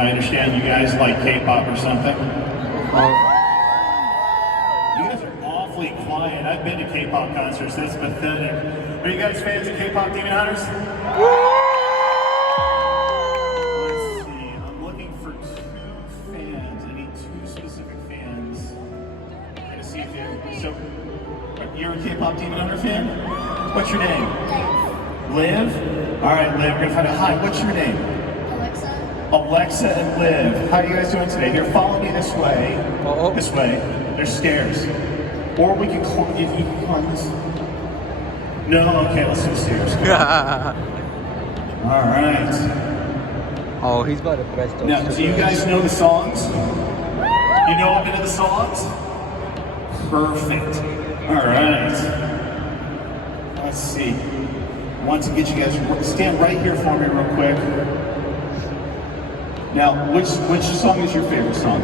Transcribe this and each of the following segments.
I understand you guys like K-pop or something. You guys are awfully quiet. I've been to K-pop concerts. That's pathetic. Are you guys fans of K-pop Demon Hunters? Let's see. I'm looking for 2 fans. I need 2 specific fans. To see if you're you're a K-pop Demon Hunter fan? What's your name? Liv. All right, Liv. We're gonna find out. Hi. What's your name? Alexa and Liv. How are you guys doing today? Here, follow me this way. This way. There's stairs. Or we can climb. If you can climb this. No, okay, let's do stairs. All right. Oh, he's got a best. Now, do you guys know the songs? You know a bit of the songs? Perfect. All right. Let's see. I want to get you guys stand right here for me real quick. Now, which song is your favorite song?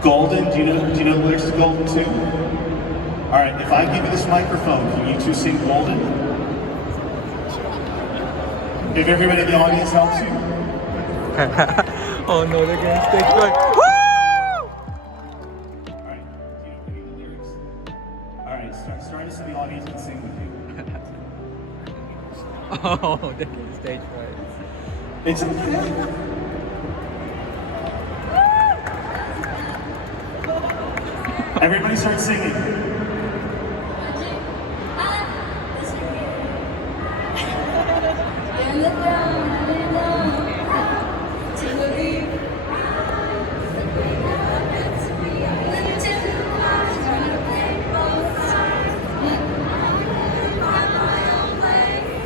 Golden. Do you know the lyrics to Golden too? All right. If I give you this microphone, can you 2 sing Golden? If everybody in the audience helps you. Oh no, they're getting stage fright. Woo! All right. Do you know the lyrics? All right. Start us in the audience and sing with you. Oh, they're getting stage fright. It's okay. Everybody start singing.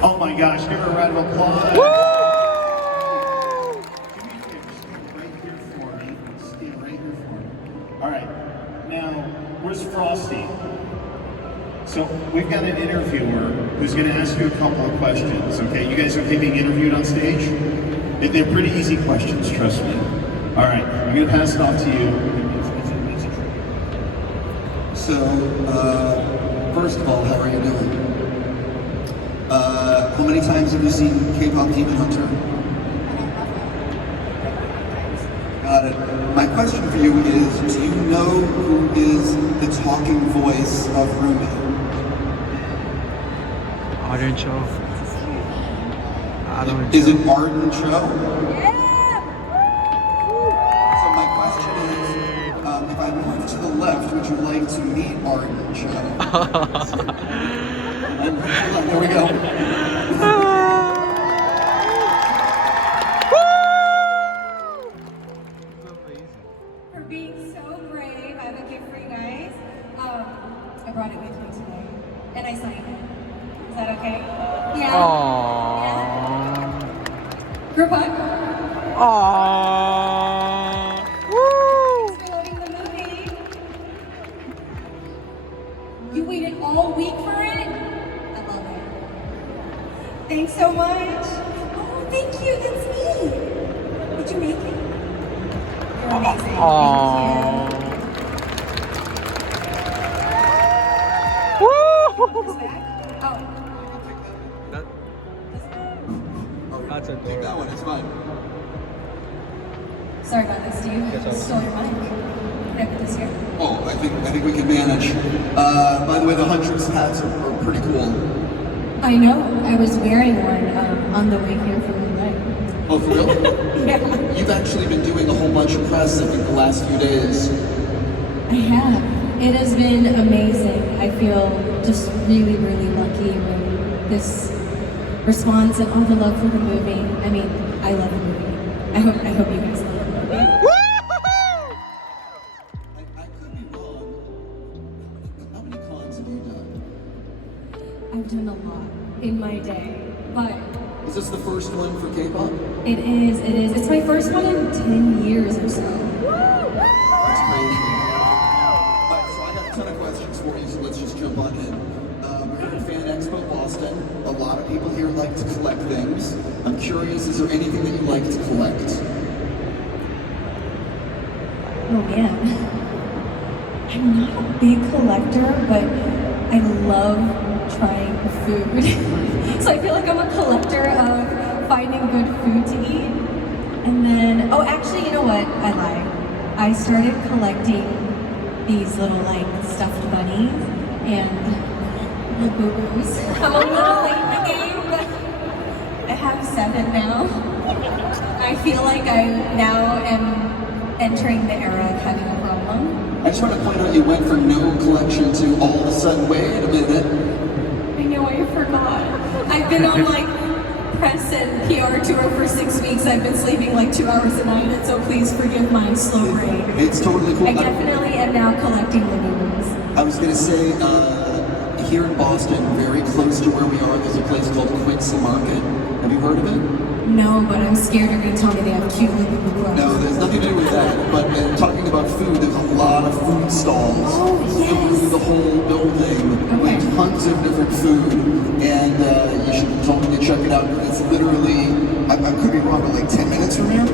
Oh my gosh, give her a round of applause. Do me a favor, stand right here for me. Stand right here for me. All right, now, where's Frosty? So, we've got an interviewer who's going to ask you a couple of questions, okay? You guys okay being interviewed on stage? They're pretty easy questions, trust me. All right, I'm going to pass it off to you. So, first of all, how are you doing? How many times have you seen Kpop Demon Hunter? Got it. My question for you is, do you know who is the talking voice of Rumi? Arden Cho. Is it Arden Cho? So my question is, if I move to the left, would you like to meet Arden Cho? There we go. For being so brave, I have a gift for you guys. I brought it with me today, and I signed it. Is that okay? Yeah. Aww. Yeah. Group hug. Aww. Woo! Thanks for loading the movie. You waited all week for it? I love it. Thanks so much. Oh, thank you. That's me. Did you make it? You're amazing. Aww. Thank you. Woo! This back? Oh. That's a Take that one, it's fine. Sorry about this, Steve. Yes, sir. Stole your mic. Can I put this here? Oh, I think we can manage. By the way, the Huntrix hats are pretty cool. I know. I was wearing one on the way here from the night. Oh, for real? Yeah. You've actually been doing a whole bunch of press, I think, the last few days. I have. It has been amazing. I feel just really, really lucky with this response and all the love for the movie. I mean, I love the movie. I hope you guys love the movie. I could be wrong. How many cons have you done? I've done a lot in my day, but Is this the first one for Kpop? it is. It's my first one in 10 years or so. That's crazy. So I got a ton of questions for you, so let's just jump on in. We're here at FanExpo Boston. A lot of people here like to collect things. I'm curious, is there anything that you like to collect? Oh man. I'm not a big collector, but I love trying food. So I feel like I'm a collector of finding good food to eat. And then, oh, actually, you know what? I lied. I started collecting these little like stuffed bunnies and the boo-boos. I'm a little late in the game, but I have 7 now. I feel like I now am entering the era of having a problem. I just want to point out you went from no collection to all of a sudden, wait a minute. I know, I forgot. I've been on like press and PR tour for 6 weeks. I've been sleeping like 2 hours a night, and so please forgive my slow brain. It's totally cool. I definitely am now collecting the boo-boos. I was going to say, here in Boston, very close to where we are, there's a place called Quincy Market. Have you heard of it? No, but I'm scared you're going to tell me they have cute little clothes. No, there's nothing to do with that. But talking about food, there's a lot of food stalls through the whole building with tons of different food. And you should totally check it out. It's literally, I could be wrong, but like 10 minutes from here?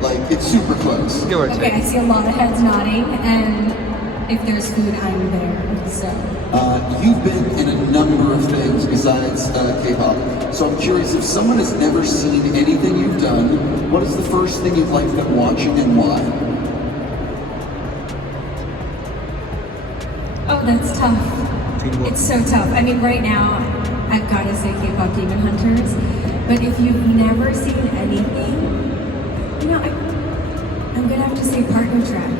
Like, it's super close. Okay, I see a lot of heads nodding, and if there's food, I'm there, so. You've been in a number of things besides K-pop. So I'm curious, if someone has never seen anything you've done, what is the first thing you'd like them watching and why? Oh, that's tough. It's so tough. I mean, right now, I've got to say Kpop Demon Hunters, but if you've never seen anything, you know, I'm gonna have to say Partner Track.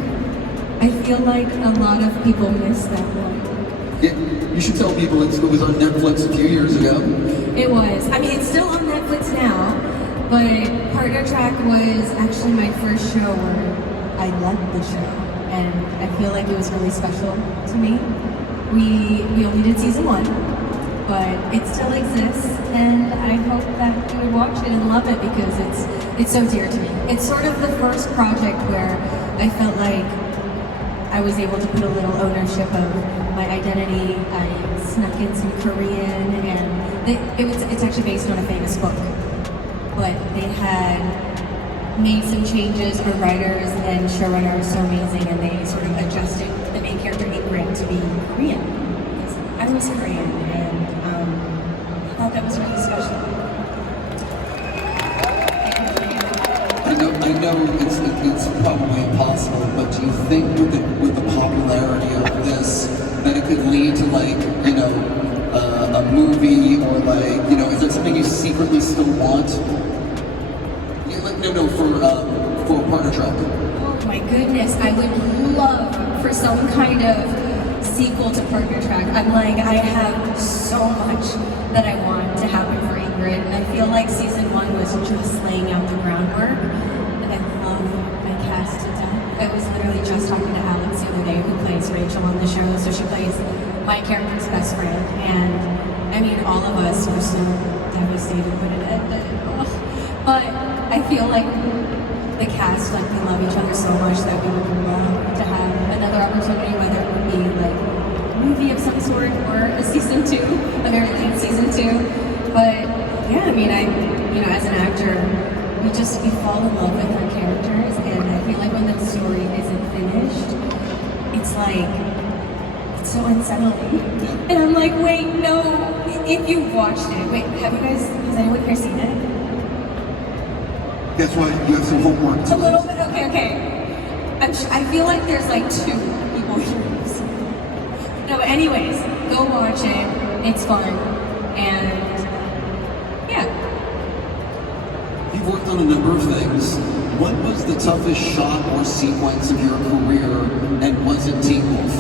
I feel like a lot of people miss that one. Yeah, you should tell people it was on Netflix a few years ago. It was. I mean, it's still on Netflix now, but Partner Track was actually my first show where I led the show, and I feel like it was really special to me. We only did season 1, but it still exists, and I hope that you would watch it and love it because it's so dear to me. It's sort of the first project where I felt like I was able to put a little ownership of my identity. I snuck in some Korean, and it's actually based on a famous book. But they had made some changes. Our writers and showrunner are so amazing, and they sort of adjusted the main character Ingrid to be Korean. Because I was Korean, and I thought that was really special. I know it's probably impossible, but do you think with the popularity of this that it could lead to like, you know, a movie or like, you know, is that something you secretly still want? No, for Partner Track. Oh my goodness, I would love for some kind of sequel to Partner Track. I'm like, I have so much that I want to happen for Ingrid. I feel like season 1 was just laying out the groundwork. I love my cast to death. I was literally just talking to Alex the other day, who plays Rachel on the show, so she plays my character's best friend, and I mean, all of us were so devastated when it ended. But I feel like the cast, like, we love each other so much that we would love to have another opportunity, whether it would be like a movie of some sort or a season 2, a very late season 2. But yeah, I mean, you know, as an actor, we fall in love with our characters, and I feel like when the story isn't finished, it's like, it's so unsettling. And I'm like, wait, no, if you've watched it, wait, has anyone here seen it? Guess what? You have some homework. A little bit, okay. I feel like there's like 2 people here. No, but anyways, go watch it, it's fun, and yeah. You've worked on a number of things. What was the toughest shot or sequence of your career, and was it Teen Wolf?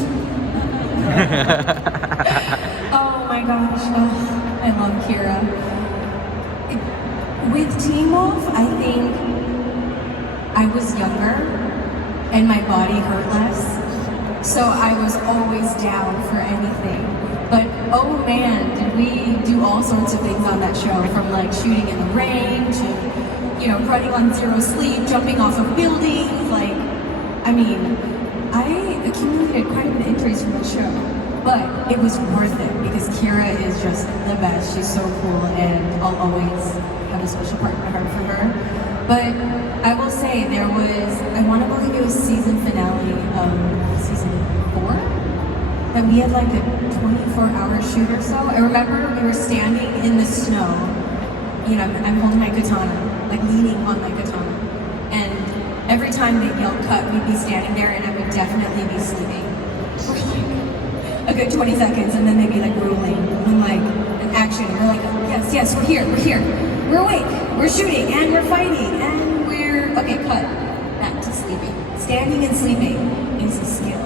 Oh my gosh, I love Kira. With Teen Wolf, I think I was younger and my body hurt less, so I was always down for anything. But oh man, did we do all sorts of things on that show, from like shooting in the rain to, you know, running on zero sleep, jumping off of buildings. Like, I mean, I accumulated quite a bit of injuries from that show, but it was worth it because Kira is just the best. She's so cool, and I'll always have a special part in my heart for her. But I will say there was, I want to believe it was season finale of season 4, that we had like a 24-hour shoot or so. I remember we were standing in the snow, you know, I'm holding my katana, like leaning on my guitar. And every time they yelled cut, we'd be standing there and I would definitely be sleeping for like a good 20 seconds, and then they'd be like rolling. I'm like, an action. And we're like, yes, we're here. We're awake, we're shooting, and we're fighting, and we're, okay, cut. Back to sleeping. Standing and sleeping is a skill.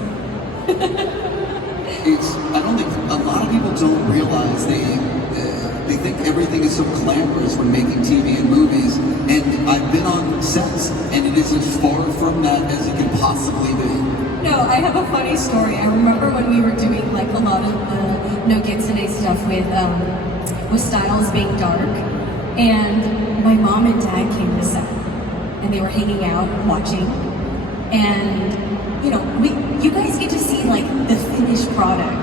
I don't think, a lot of people don't realize they think everything is so glamorous when making TV and movies, and I've been on sets, and it is as far from that as it can possibly be. No, I have a funny story. I remember when we were doing like a lot of the No Get Today stuff with styles being dark, and my mom and dad came to set, and they were hanging out, watching, and you know, you guys get to see like the finished product,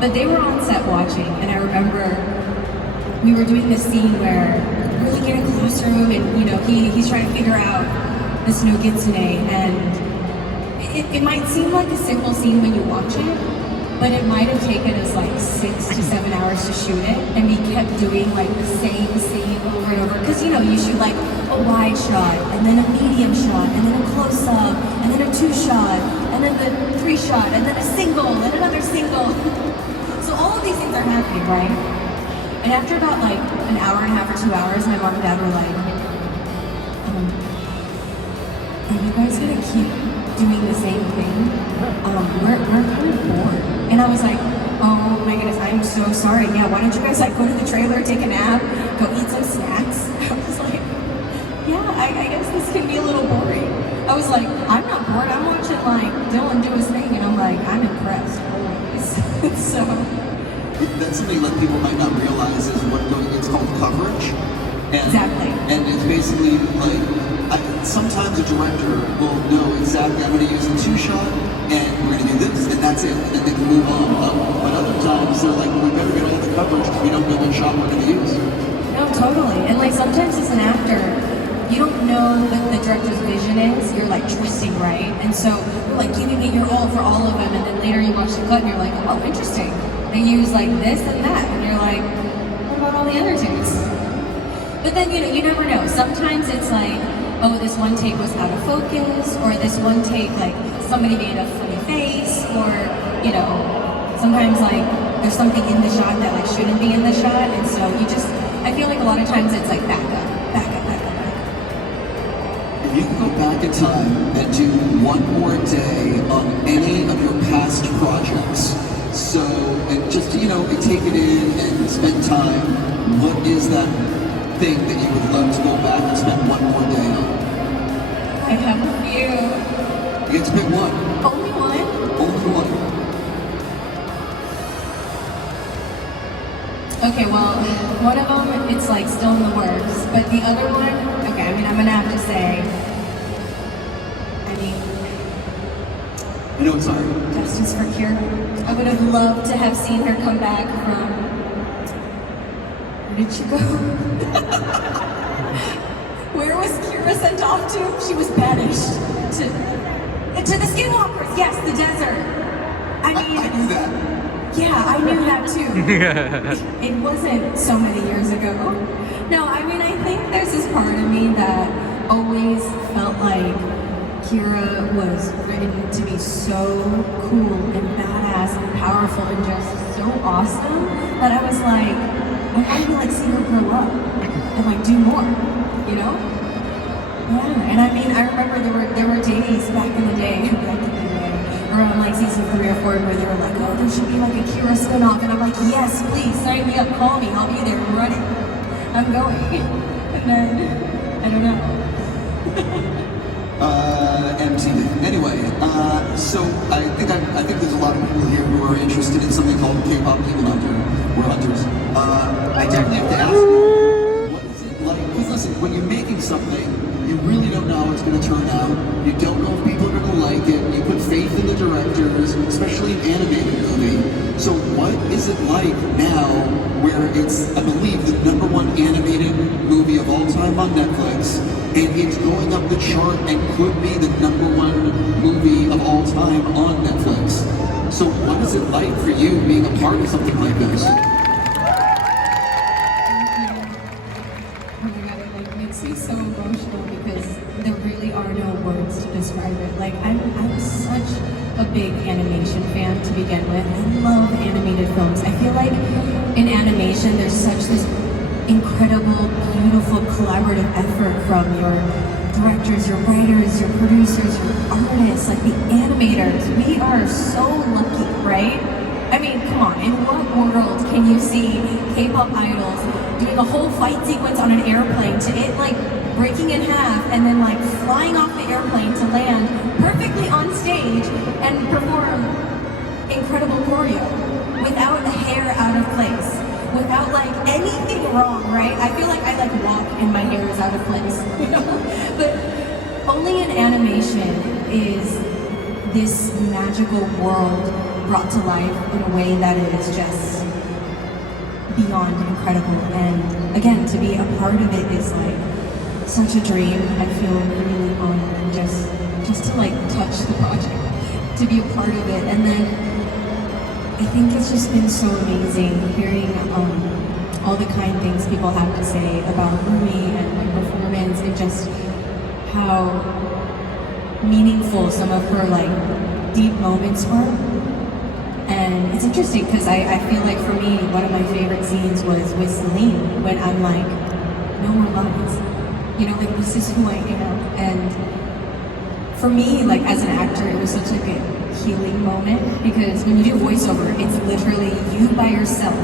but they were on set watching, and I remember we were doing this scene where we're like in a classroom, and you know, he's trying to figure out this No Get Today, and it might seem like a simple scene when you watch it, but it might have taken us like 6 to 7 hours to shoot it, and we kept doing like the same scene over and over, because you know, you shoot like a wide shot, and then a medium shot, and then a close-up, and then a 2-shot, and then the 3-shot, and then a single, and another single. So all of these things are happening, right? And after about like an hour and a half or 2 hours, my mom and dad were like, are you guys gonna keep doing the same thing? We're kind of bored. And I was like, oh my goodness, I'm so sorry. Yeah, why don't you guys like go to the trailer, take a nap, go eat some snacks? I was like, yeah, I guess this can be a little boring. I was like, I'm not bored, I'm watching like Dylan do his thing, and I'm like, I'm impressed always. So that's something that people might not realize is it's called coverage. And, exactly. And it's basically like, sometimes a director will know exactly, I'm going to use a 2-shot, and we're going to do this, and that's it, and then they can move on. But other times, they're like, well, we better get all the coverage because we don't know what shot we're going to use. No, totally. And like sometimes as an actor, you don't know what the director's vision is. You're like dressing right, and so you're like giving it your all for all of them, and then later you watch the cut and you're like, oh, interesting. They use like this and that, and you're like, what about all the other takes? But then, you know, you never know. Sometimes it's like, oh, this one take was out of focus, or this one take, like, somebody made a funny face, or, you know, sometimes, like, there's something in the shot that, like, shouldn't be in the shot, and so you just, I feel like a lot of times it's like back up. If you could go back in time and do one more day on any of your past projects, so, and just, you know, take it in and spend time, what is that thing that you would love to go back and spend one more day on? I have a few. You get to pick one. Only one? Only one. Okay, well, one of them, it's like still in the works, but the other one, okay, I mean, I'm gonna have to say, I know it's hard. Justice for Kira. I would have loved to have seen her come back from, where did she go? Where was Kira sent off to? She was banished to the Skinwalkers. Yes, the desert. I mean, I knew that. Yeah, I knew that too. It wasn't so many years ago. No, I mean, I think there's this part of me that always felt like Kira was written to be so cool and badass and powerful and just so awesome that I was like, I want to like see her grow up and like do more, you know? Yeah, and I mean, I remember there were days back in the day, around like season 3 or 4 where they were like, oh, there should be like a Kira spinoff, and I'm like, yes, please sign me up, call me, I'll be there, I'm running, I'm going. And then I don't know. MTV. Anyway, so I think there's a lot of people here who are interested in something called Kpop Demon Hunter. We're hunters. I definitely have to ask you, what is it like? Because listen, when you're making something, you really don't know how it's going to turn out. You don't know if people are going to like it. You put faith in the directors, especially an animated movie. So what is it like now, where it's, I believe, the #1 animated movie of all time on Netflix, and it's going up the chart and could be the #1 movie of all time on Netflix. So what is it like for you being a part of something like this? Oh my god, it like makes me so emotional. Compilation, there's such this incredible, beautiful, collaborative effort from your directors, your writers, your producers, your artists, like the animators. We are so lucky, right? I mean, come on, in what world can you see K-pop idols doing a whole fight sequence on an airplane to it like breaking in half and then like flying off the airplane to land perfectly on stage and perform incredible choreo without a hair out of place, without like anything wrong, right? I feel like I like walk and my hair is out of place, you know? But only in animation is this magical world brought to life in a way that is just beyond incredible. And again, to be a part of it is like such a dream. I feel really honored just to like touch the project, to be a part of it. And then I think it's just been so amazing hearing all the kind things people have to say about Rumi and my performance, and just how meaningful some of her like deep moments were. And it's interesting because I feel like for me, one of my favorite scenes was with Celine, when I'm like, no more lines. You know, like this is who I am. And for me, like as an actor, it was such like a healing moment, because when you do voiceover, it's literally you by yourself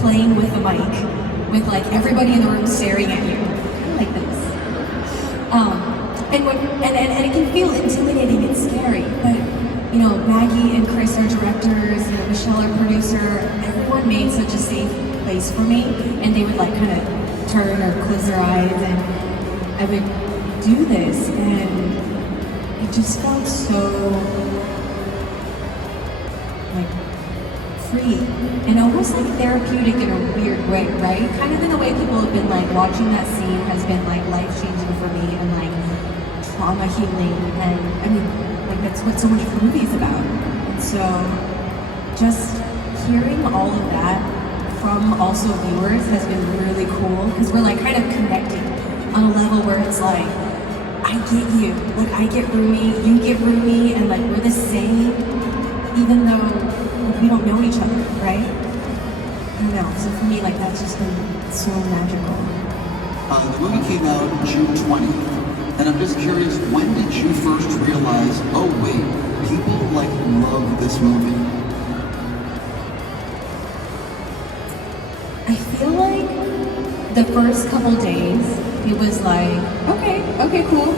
playing with a mic, with like everybody in the room staring at you, like this. And it can feel intimidating and scary, but you know, Maggie and Chris are directors, you know, Michelle our producer, everyone made such a safe place for me, and they would like kind of turn or close their eyes, and I would do this, and it just felt so like free and almost like therapeutic in a weird way, right? Kind of in the way people have been like watching that scene has been like life-changing for me, and like trauma healing, and I mean, like that's what so much of the movie is about. And so just hearing all of that from also viewers has been really cool, because we're like kind of connecting on a level where it's like, I get you, like I get Rumi, you get Rumi, and like we're the same, even though we don't know each other, right? I don't know, so for me, like that's just been so magical. The movie came out June 20th, and I'm just curious, when did you first realize, oh wait, people like love this movie? I feel like the first couple days, it was like, okay, cool.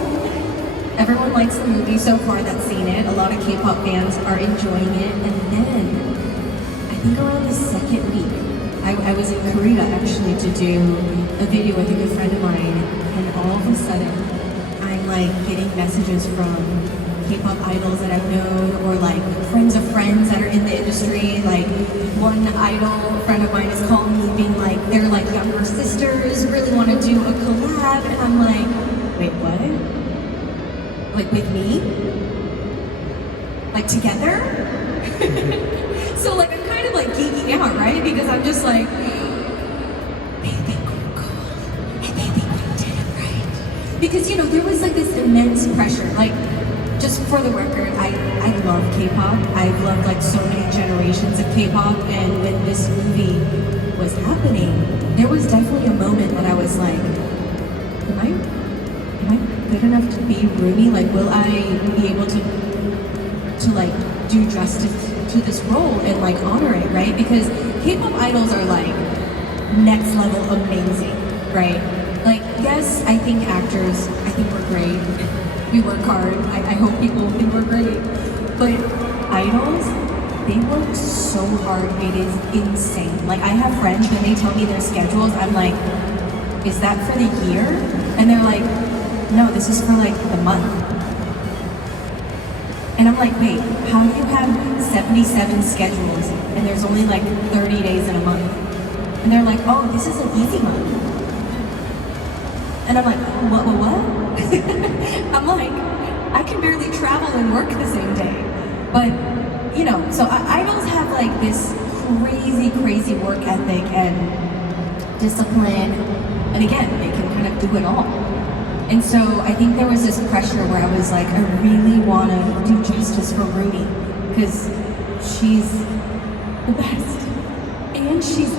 Everyone likes the movie so far that's seen it. A lot of K-pop fans are enjoying it. And then, I think around the second week, I was in Korea actually to do a video with a good friend of mine. And all of a sudden, I'm like getting messages from K-pop idols that I've known, or like friends of friends that are in the industry. Like one idol friend of mine is calling me being like, they're like younger sisters, really want to do a collab. And I'm like, wait, what? Like with me? Like together? So like I'm kind of like geeking out, right? Because I'm just like, they think we're cool, and they think we did it right. Because you know, there was like this immense pressure. Like, just for the record, I love K-pop. I've loved like so many generations of K-pop, and when this movie was happening, there was definitely a moment that I was like, am I good enough to be Rumi? Like, will I be able to like do justice to this role and like honor it, right? Because K-pop idols are like next level amazing, right? Like, yes, I think actors, I think we're great. We work hard. I hope people think we're great. But idols, they work so hard, it is insane. Like, I have friends, when they tell me their schedules, I'm like, is that for the year? And they're like, no, this is for like the month. And I'm like, wait, how do you have 77 schedules and there's only like 30 days in a month? And they're like, oh, this is an easy month. And I'm like, what? I'm like, I can barely travel and work the same day. But, you know, so idols have like this crazy work ethic and discipline. And again, they can kind of do it all. And so I think there was this pressure where I was like, I really want to do justice for Rumi, because she's the best. And she's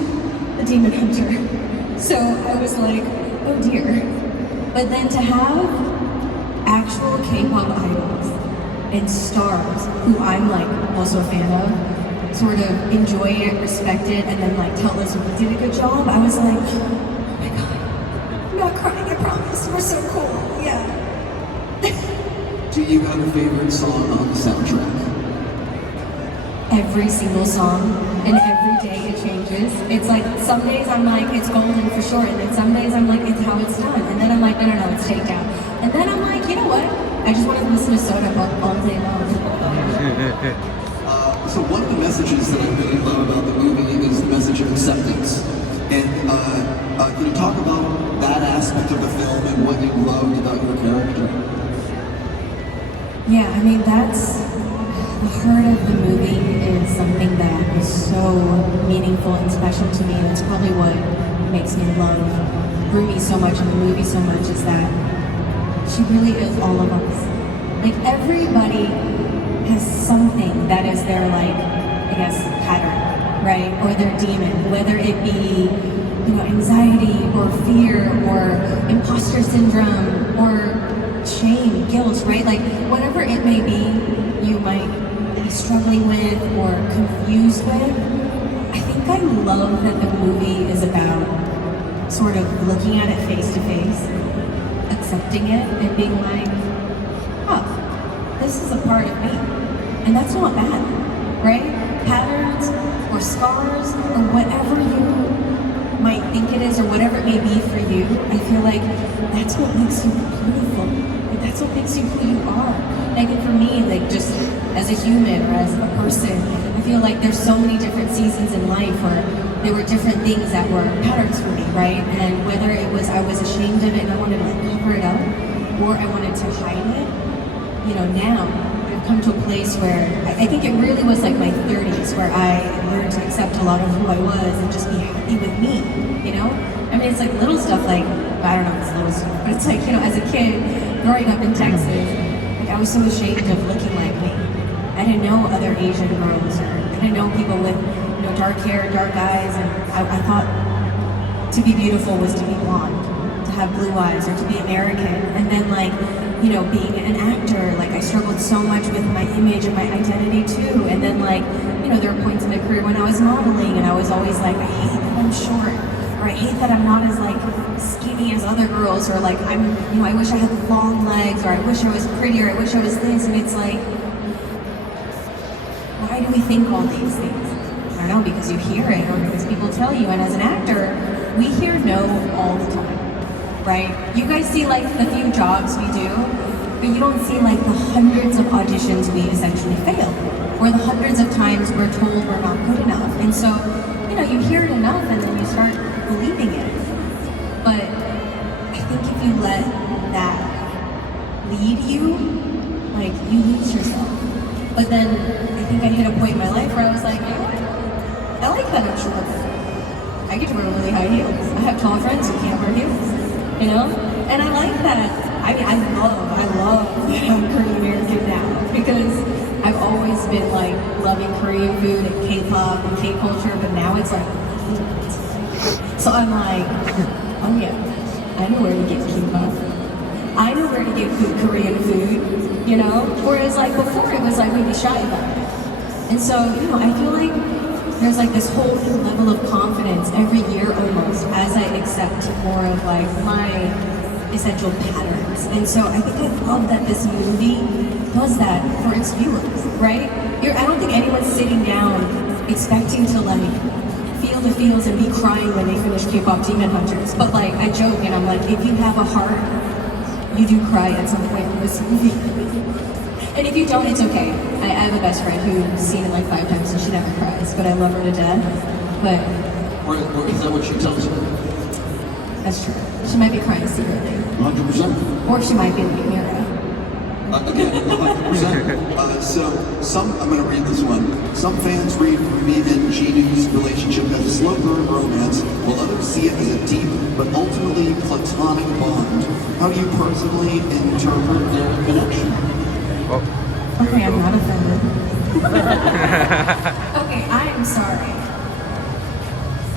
the demon hunter. So I was like, oh dear. But then to have actual K-pop idols and stars who I'm like also a fan of, sort of enjoy it, respect it, and then like tell us we did a good job, I was like, oh my god, I'm not crying, I promise. We're so cool, yeah. Do you have a favorite song on the soundtrack? Every single song, and every day it changes. It's like some days I'm like, it's golden for sure, and then some days I'm like, it's how it's done, and then I'm like, no, it's Takedown. And then I'm like, you know what? I just want to listen to Soda all day long. So one of the messages that I really love about the movie is the message of acceptance. And can you talk about that aspect of the film and what you loved about your character? Yeah, I mean, that's the heart of the movie is something that is so meaningful and special to me. That's probably what makes me love Rumi so much and the movie so much, is that she really is all of us. Like, everybody has something that is their, like, I guess, pattern, right? Or their demon, whether it be, you know, anxiety or fear or imposter syndrome or shame, guilt, right? Like, whatever it may be, you might be struggling with or confused with. I think I love that the movie is about sort of looking at it face to face, accepting it, and being like, oh, this is a part of me. And that's not bad, right? Patterns or scars or whatever you might think it is or whatever it may be for you, I feel like that's what makes you beautiful. Like, that's what makes you who you are. Like, and for me, like, just as a human or as a person, I feel like there's so many different seasons in life where there were different things that were patterns for me, right? And whether it was I was ashamed of it and I wanted to like cover it up, or I wanted to hide it, you know, now I've come to a place where I think it really was like my 30s where I learned to accept a lot of who I was and just be happy with me, you know? I mean, it's like little stuff like, I don't know if it's little stuff, but it's like, you know, as a kid growing up in Texas, like, I was so ashamed of looking like me. I didn't know other Asian girls, or I didn't know people with, you know, dark hair, dark eyes, and I thought to be beautiful was to be blonde, to have blue eyes, or to be American. And then, like, you know, being an actor, like, I struggled so much with my image and my identity too. And then, like, you know, there were points in my career when I was modeling and I was always like, I hate that I'm short, or I hate that I'm not as, like, skinny as other girls, or like, I'm, you know, I wish I had long legs, or I wish I was prettier, I wish I was this. And it's like, why do we think all these things? I don't know, because you hear it or because people tell you. And as an actor, we hear no all the time, right? You guys see like the few jobs we do, but you don't see like the hundreds of auditions we essentially fail, or the hundreds of times we're told we're not good enough. And so, you know, you hear it enough and then you start believing it. But I think if you let that lead you, like, you lose yourself. But then I think I hit a point in my life where I was like, you know what? I like that I'm short. I get to wear really high heels. I have tall friends who can't wear heels, you know? And I like that. I mean, I love that I'm Korean American now, because I've always been like loving Korean food and K-pop and K-culture, but now it's like, so I'm like, oh yeah, I know where to get Kpop. I know where to get good Korean food, you know? Whereas like before it was like we'd be shy about it. And so, you know, I feel like there's like this whole new level of confidence every year almost as I accept more of like my essential patterns. And so I think I love that this movie does that for its viewers, right? I don't think anyone's sitting down expecting to like feel the feels and be crying when they finish Kpop Demon Hunters. But like, I joke and I'm like, if you have a heart, you do cry at some point in this movie. And if you don't, it's okay. I have a best friend who's seen it like 5 times and she never cries, but I love her to death. But Or is that what she tells you? that's true. She might be crying secretly. 100%. Or she might be looking at her. Again, 100%. So, I'm going to read this one. Some fans read Rumi and Jinu's relationship as a slow burn romance, while others see it as a deep but ultimately platonic bond. How do you personally interpret their connection? Okay, I'm not offended. Okay, I am sorry.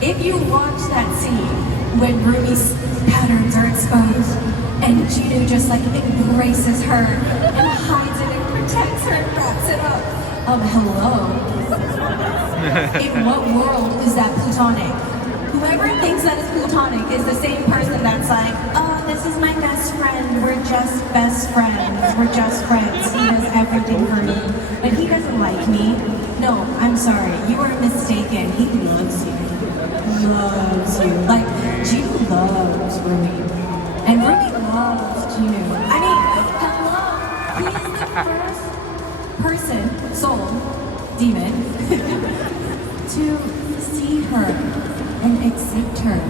If you watch that scene when Rumi's patterns are exposed and Jinu just like embraces her and hides it and protects her and wraps it up. Hello. In what world is that plutonic? Whoever thinks that is plutonic is the same person that's like, oh, this is my best friend. We're just best friends. We're just friends. He does everything for me. But he doesn't like me. No, I'm sorry. You are mistaken. He loves you. Loves you. Like, Jinu loves Rumi. And Rumi loves Jinu. I mean, hello. He is the first person, soul, demon, to see her and accept her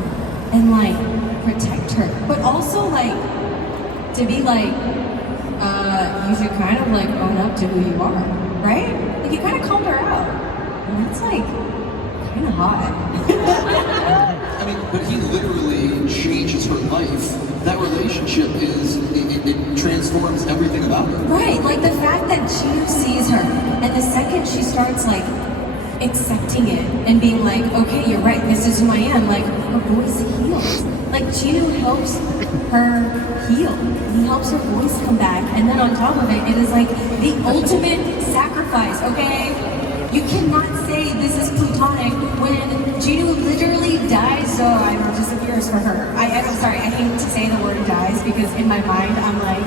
and like protect her. But also like to be like, you should kind of like own up to who you are, right? Like you kind of called her out. And that's like kind of hot. I mean, but he literally changes her life. That relationship it transforms everything about her. Right, like the fact that Jinu sees her, and the second she starts like accepting it and being like, okay, you're right, this is who I am, like her voice heals. Like Jinu helps her heal. He helps her voice come back, and then on top of it, it is like the ultimate sacrifice, okay? You cannot say this is plutonic when Jinu literally dies, so I disappears for her. I'm sorry, I hate to say the word dies because in my mind I'm like,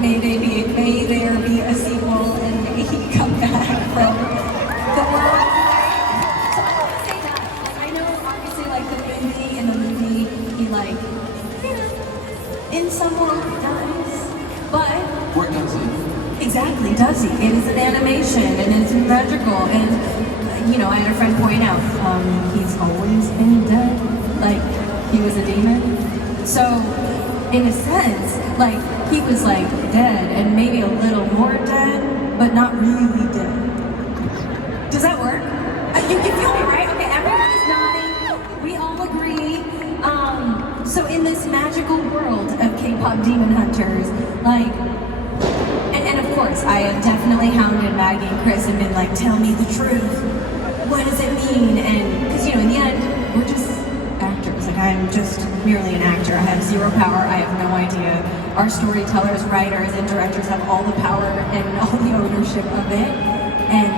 may there be a sequel and may he come back from the world. So I want to say that. Like, I know obviously like in the movie, he like, in some way dies, but... Where does he? Exactly, does he? It is an animation and it's magical and, you know, I had a friend point out, he's always been dead, like he was a demon. So, in a sense, like he was like dead and maybe a little more dead, but not really dead. Does that work? You feel me, right? Okay, everybody's nodding, we all agree. So in this magical world of K-pop demon hunters, like, and of course, I have definitely hounded Maggie and Chris and been like, tell me the truth. What does it mean? And, because, you know, in the end, we're just actors. Like, I'm just merely an actor. I have zero power. I have no idea. Our storytellers, writers, and directors have all the power and all the ownership of it. And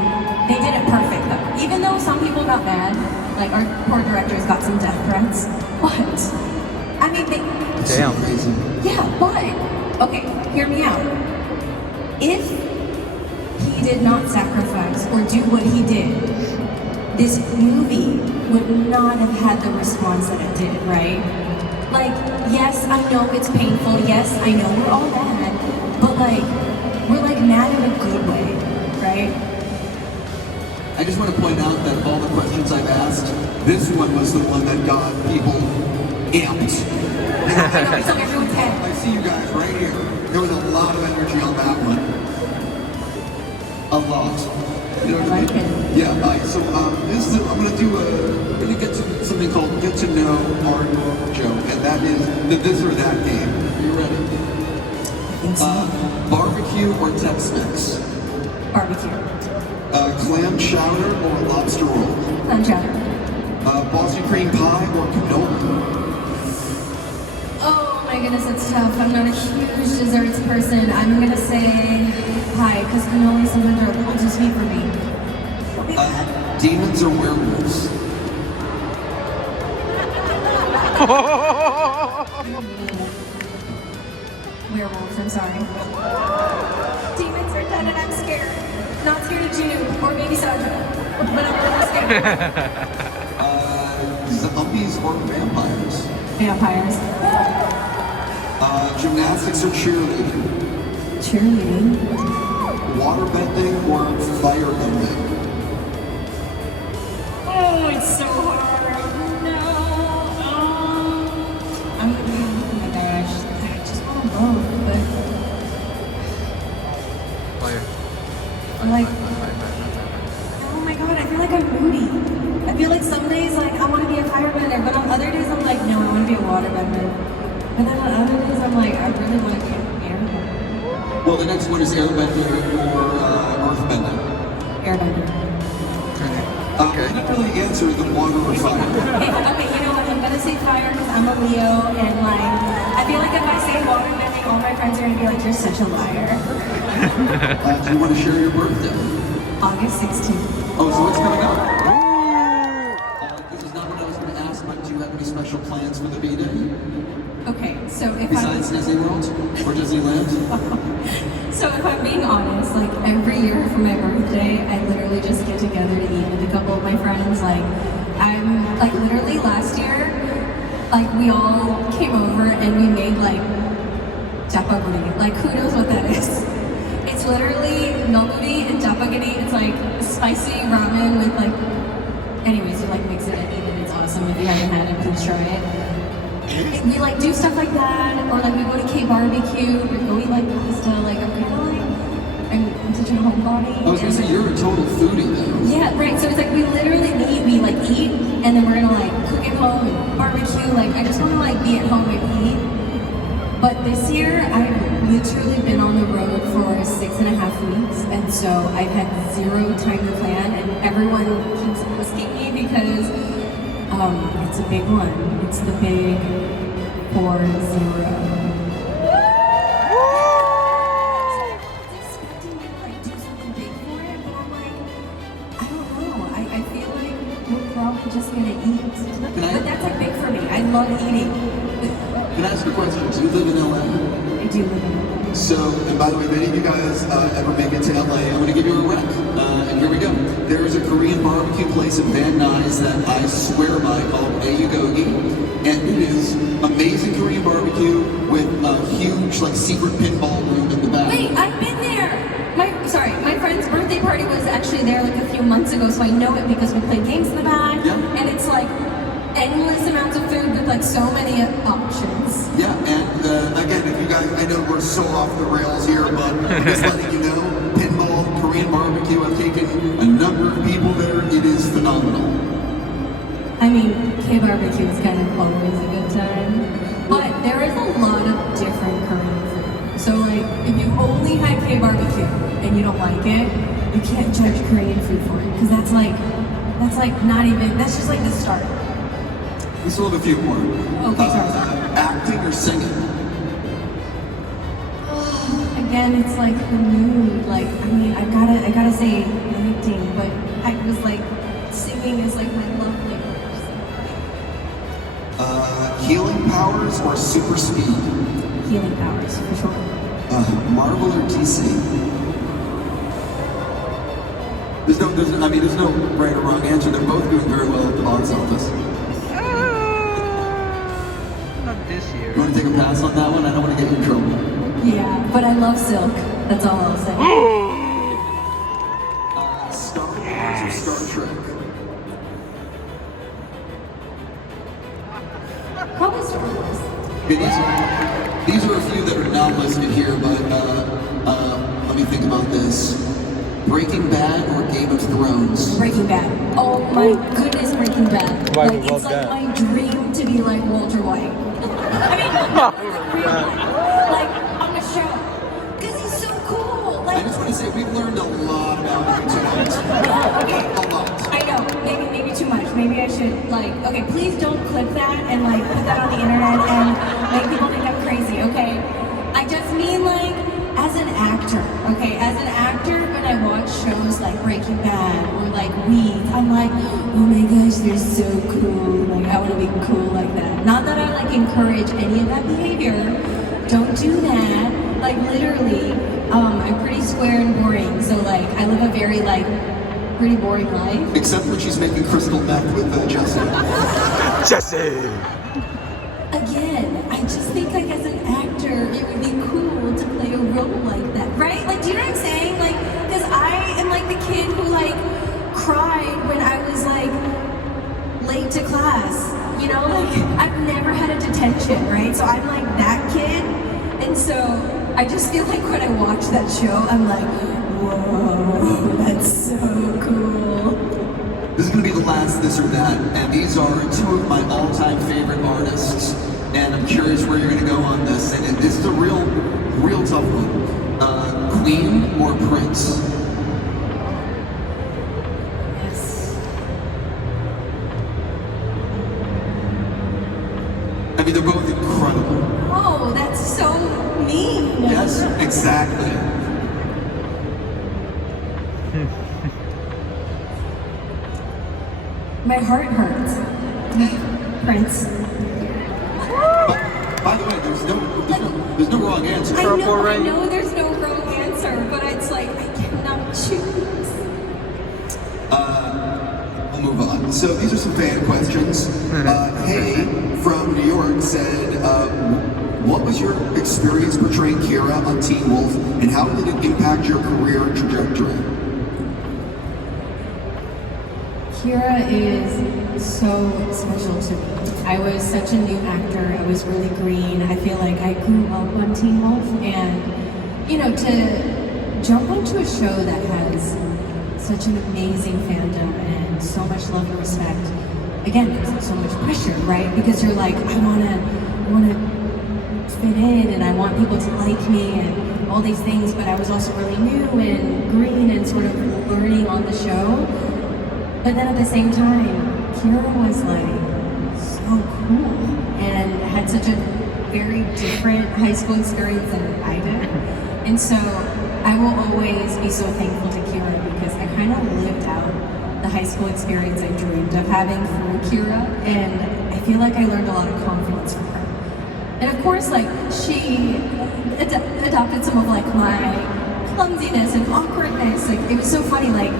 they did it perfect, though. Even though some people got mad, like, our poor directors got some death threats. But, I mean, they... Damn. Yeah, but, okay, hear me out. If he did not sacrifice or do what he did, this movie would not have had the response that it did, right? Like, yes, I know it's painful. Yes, I know we're all mad, but like, we're like mad in a good way, right? I just want to point out that of all the questions I've asked, this one was the one that got people amped. I know, it's on everyone's head. I see you guys right here. There was a lot of energy on that one. A lot. You know what I mean? Yeah, so this is, I'm gonna do we're gonna get to something called Get to Know Arden Cho, and that is the this or that game. Are you ready? I think so. Barbecue or Tex-Mex? Barbecue. Clam chowder or lobster roll? Clam chowder. Boston cream pie or cannoli? Oh my goodness, it's tough. I'm not a huge desserts person. I'm gonna say pie, because cannoli sometimes are a little too sweet for me. Demons or werewolves? Werewolves, I'm sorry. Demons are dead and I'm scared. Not scared of Jinu or maybe Saja, but I'm really scared. Zombies or vampires? Vampires. Gymnastics or cheerleading? Cheerleading. Waterbending or firebending? Oh, it's so hard. No. Oh my gosh. I just want both, but Fire. I'm like, oh my god, I feel like I'm moody. I feel like some days like I want to be a firebender, but on other days I'm like, no, I want to be a waterbender. And then on other days I'm like, I really want to be an airbender. Well, the next one is airbender or earthbender. Airbender. You didn't really answer the water or fire. Okay, I'm a Leo, and like, I feel like if I say waterbending, all my friends are gonna be like, you're such a liar. Do you want to share your birthday? August 16th. Oh, so it's coming up. This is not what I was going to ask, but do you have any special plans for the B-Day? Okay, so if Besides Disney World or Disneyland? So if I'm being honest, like every year for my birthday, I literally just get together to eat with a couple of my friends. Like I'm like literally last year, like we all came over and we made like japaguri. Like who knows what that is? It's literally noguri and japaguri. It's like spicy ramen with like. Anyways, you like mix it and eat it. It's awesome. If you haven't had it, please try it. We like do stuff like that, or like we go to K barbecue, or go eat like pasta. Like I'm kind of like I'm such a homebody. I was going to say, you're a total foodie though. Yeah, right. So it's like we literally we like eat, and then we're gonna like cook at home and barbecue. Like I just want to like be at home and eat. But this year I've literally been on the road for 6.5 weeks, and so I've had zero time to plan, and everyone keeps asking me because it's a big one. It's the big 4-0. Expecting me to like do something big for it, but I'm like, I don't know. I feel like we're probably just gonna eat. But that's like big for me. I love eating. Can I ask you a question? Do you live in LA? I do live in LA. So, and by the way, if any of you guys ever make it to LA, I'm going to give you a rec. And here we go. There's a Korean barbecue place in Van Nuys that I swear by called Aeugogi. And it is amazing Korean barbecue with a huge, like, secret pinball room in the back. Wait, I've been there! My friend's birthday party was actually there like a few months ago, so I know it because we played games in the back. Yeah. And it's like endless amounts of food with like so many options. Yeah, and again, if you guys, I know we're so off the rails here, but I'm just letting you know, pinball, Korean barbecue, I've taken a number of people there, it is phenomenal. I mean, K barbecue is kind of always a good time, but there is a lot of different Korean food. So like, if you only had K barbecue and you don't like it, you can't judge Korean food for it, because that's like not even, that's just like the start. We still have a few more. Okay, sorry. Acting or singing? Again, it's like the mood. Like, I mean, I gotta say acting, but I was like, singing is like my love language. Healing powers or super speed? Healing powers, for sure. Marvel or DC? There's no right or wrong answer. They're both doing very well at the box office. Not this year. You want to take a pass on that one? I don't want to get you in trouble. Yeah, but I love Silk. That's all I'll say. Star Wars or Star Trek? Probably Star Wars. Okay, these are a few that are not listed here, but let me think about this. Breaking Bad or Game of Thrones? Breaking Bad. Oh my goodness, Breaking Bad. Why Like, we love it's like that? my dream to be like Walter White. I mean, like on the show. Because he's so cool. I Like, just want to say we've learned a lot about you tonight. okay. A lot. I know, maybe too much. Maybe I should like, okay, please don't clip that and like put that on the internet and make people think I'm crazy, okay? I just mean like, as an actor, okay? As an actor, when I watch shows like Breaking Bad or like Weeds, I'm like, oh my gosh, they're so cool. Like, I want to be cool like that. Not that I like encourage any of that behavior. Don't do that. Like literally, I'm pretty square and boring. So like, I live a very like, pretty boring life. Except when she's making crystal meth with Jesse. Jesse! Again, I just think like as an actor, it would be cool to play a role like that, right? Like, do you know what I'm saying? Like, because I am like the kid who like cried when I was like late to class. You know, like I've never had a detention, right? So I'm like that kid, and so I just feel like when I watch that show, I'm like, whoa, that's so cool. This is going to be the last this or that, and these are two of my all-time favorite artists, and I'm curious where you're going to go on this, and this is a real tough one. Queen or Prince? Yes. I mean, they're both incredible. Oh, that's so mean. Yes, exactly. My heart hurts. Prince. By the way, there's no wrong answer. I know there's no wrong answer, but it's like I cannot choose. We'll move on. So these are some fan questions. Hey from New York said, what was your experience portraying Kira on Teen Wolf, and how did it impact your career trajectory? Kira is so special to me. I was such a new actor. I was really green. I feel like I grew up on Teen Wolf, and you know, to jump onto a show that has such an amazing fandom and so much love and respect. Again, there's so much pressure, right? Because you're like, I wanna fit in, and I want people to like me, and all these things. But I was also really new and green and sort of learning on the show. But then at the same time, Kira was like so cool and had such a very different high school experience than I did. And so I will always be so thankful to Kira because I kind of lived out the high school experience I dreamed of having through Kira, and I feel like I learned a lot of confidence from her. And of course, like, she adopted some of like my clumsiness and awkwardness. Like, it was so funny, like,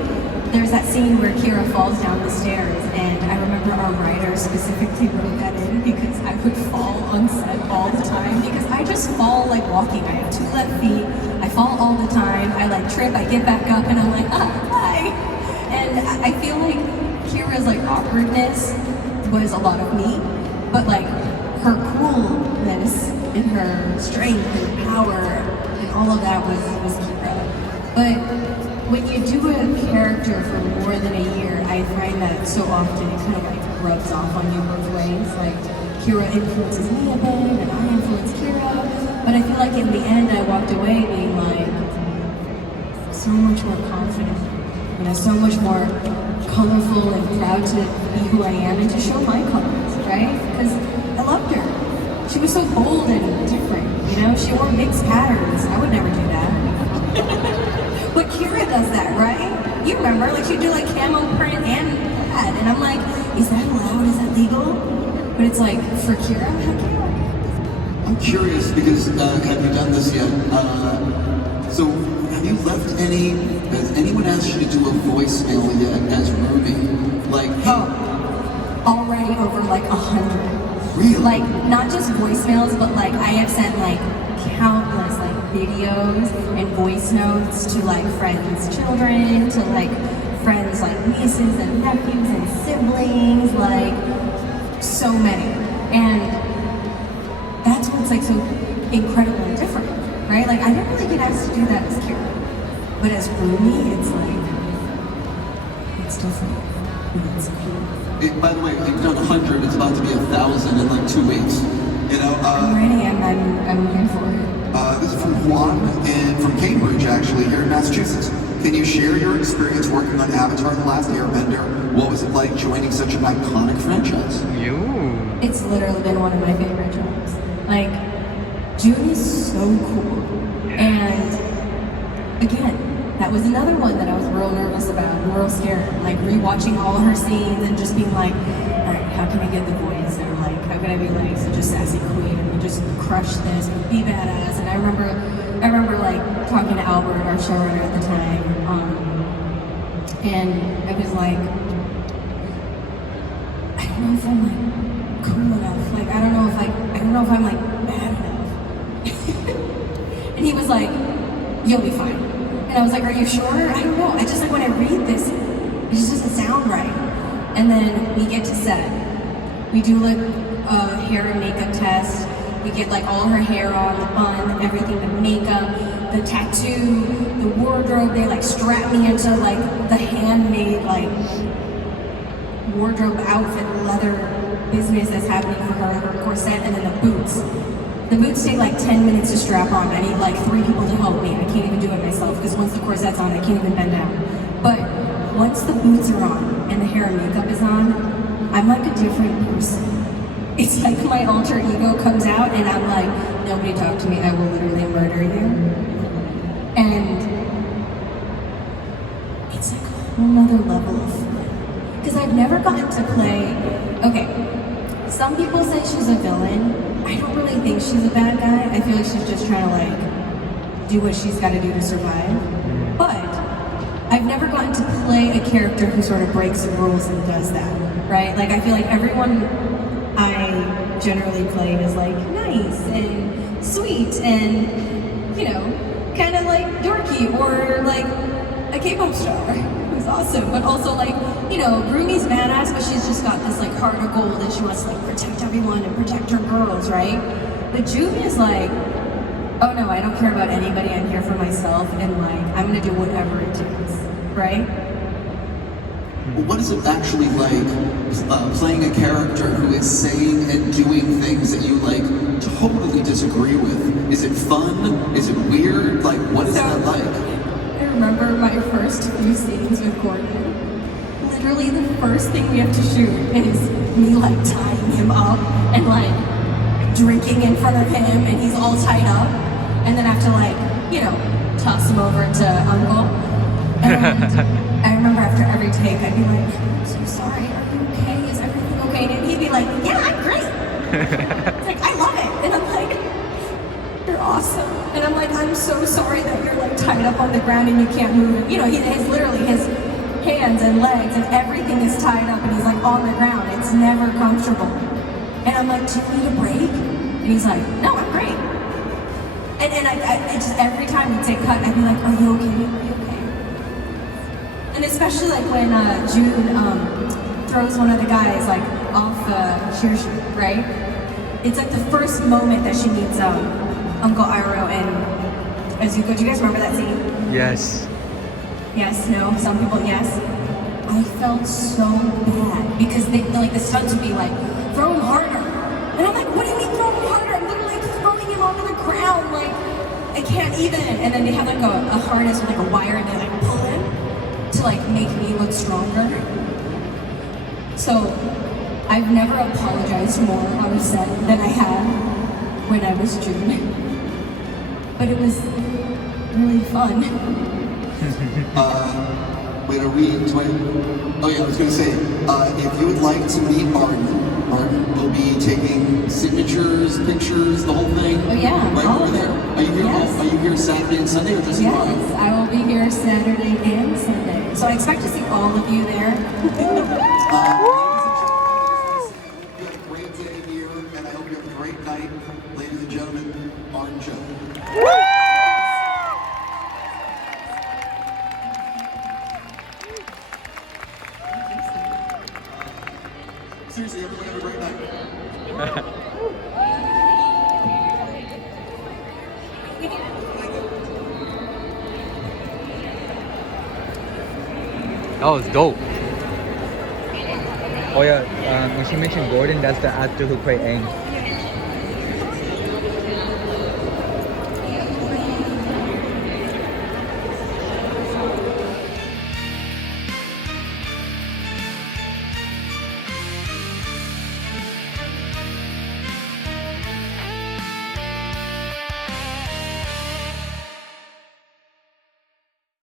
there's that scene where Kira falls down the stairs, and I remember our writer specifically wrote that in because I would fall on set all the time because I just fall like walking. I have 2 left feet. I fall all the time. I like trip, I get back up, and I'm like, hi. And I feel like Kira's like awkwardness was a lot of me, but like her coolness and her strength and power and all of that was Kira. But when you do a character for more than a year, I find that so often it kind of like rubs off on you both ways. Like, Kira influences me a bit, and I influence Kira. But I feel like in the end, I walked away being like so much more confident, you know, so much more colorful and proud to be who I am and to show my colors, right? Because I loved her. She was so bold and different, you know? She wore mixed patterns. I would never do that. But Kira does that, right? You remember, like, she'd do like camo print and plaid, and I'm like, is that allowed? Is that legal? But it's like, for Kira, heck yeah. I'm curious because, have you done this yet? So, have you left has anyone asked you to do a voicemail yet as Rumi? Like, Already over like 100. Really? Like, not just voicemails, but like, I have sent like countless like videos and voice notes to like friends' children, to like friends like nieces and nephews and siblings, like so many. And that's what's like so incredible and different, right? Like, I didn't really get asked to do that as Kira, but as Rumi, it's like, it's different. And it's cool. By the way, you've done 100, it's about to be 1,000 in like 2 weeks. You know, I'm ready, I'm here for it. This is from Juan and from Cambridge, actually, here in Massachusetts. Can you share your experience working on Avatar: The Last Airbender? What was it like joining such an iconic franchise? It's literally been one of my favorite jobs. Like, June is so cool. And again, that was another one that I was real nervous about and real scared. Like, rewatching all her scenes and just being like, all right, how can I get the voice? Or like, how can I be like such a sassy queen and just crush this and be badass? And I remember like talking to Albert, our showrunner at the time, and I was like, I don't know if I'm like cool enough. Like, I don't know if I'm like bad enough. And he was like, you'll be fine. And I was like, are you sure? I don't know. I just like, when I read this, it just doesn't sound right. And then we get to set. We do like a hair and makeup test. We get like all her hair on, the bun, everything, the makeup, the tattoo, the wardrobe. They like strap me into like the handmade like wardrobe outfit leather business that's happening for her corset, and then the boots. The boots take like 10 minutes to strap on. I need like 3 people to help me. I can't even do it myself because once the corset's on, I can't even bend down. But once the boots are on and the hair and makeup is on, I'm like a different person. it's like my alter ego comes out and I'm like, nobody talk to me, I will literally murder you. And it's like a whole nother level of fun. Because I've never gotten to play, okay, some people say she's a villain. I don't really think she's a bad guy. I feel like she's just trying to like do what she's got to do to survive. But I've never gotten to play a character who sort of breaks the rules and does that, right? Like I feel like everyone I generally play is like nice and sweet and, you know, kind of like dorky or like a K-pop star who's awesome, but also like, you know, Rumi's badass, but she's just got this like heart of gold and she wants to like protect everyone and protect her girls, right? But Jinu is like, oh no, I don't care about anybody, I'm here for myself and like, I'm gonna do whatever it takes, right? What is it actually like playing a character who is saying and doing things that you like totally disagree with? Is it fun? Is it weird? Like, what is that like? I remember my first few scenes with Gordon. Literally the first thing we have to shoot is me like tying him up and like drinking in front of him and he's all tied up. And then I have to like, you know, toss him over to Uncle. And I remember after every take, I'd be like, I'm so sorry, are you okay? Is everything okay? And he'd be like, yeah, I'm great. It's like, I love it. And I'm like, you're awesome. And I'm like, I'm so sorry that you're like tied up on the ground and you can't move it. You know, his literally his hands and legs and everything is tied up and he's like on the ground. It's never comfortable. And I'm like, do you need a break? And he's like, no, I'm great. And I just, every time we'd say cut, I'd be like, are you okay? Are you okay? And especially like when June throws one of the guys like off sheer shoot, right? It's like the first moment that she meets Uncle Iroh and Azuko. Do you guys remember that scene? Yes. Yes, no, some people, yes. I felt so bad because they, like the stunts would be like, throw him harder. And I'm like, what do you mean throw him harder? I'm literally throwing him onto the ground, like, I can't even. And then they have like a harness with like a wire and they like pull him to like make me look stronger. So I've never apologized more on set than I had when I was June. But it was really fun. Wait, are we? Oh yeah, I was gonna say, if you would like to meet Arden will be taking signatures, pictures, the whole thing. Oh yeah, right all over of there. it. Are you here? Yes. Are you here Saturday and Sunday or just tomorrow? Yes, I will be here Saturday and Sunday. So I expect to see all of you there. Ladies and gentlemen, I just want to say I hope you have a great day here, and I hope you have a great night. Ladies and gentlemen, Arden Cho. Seriously, everybody have a great night. That was dope. Oh yeah, when she mentioned Gordon, that's the actor who played Aang.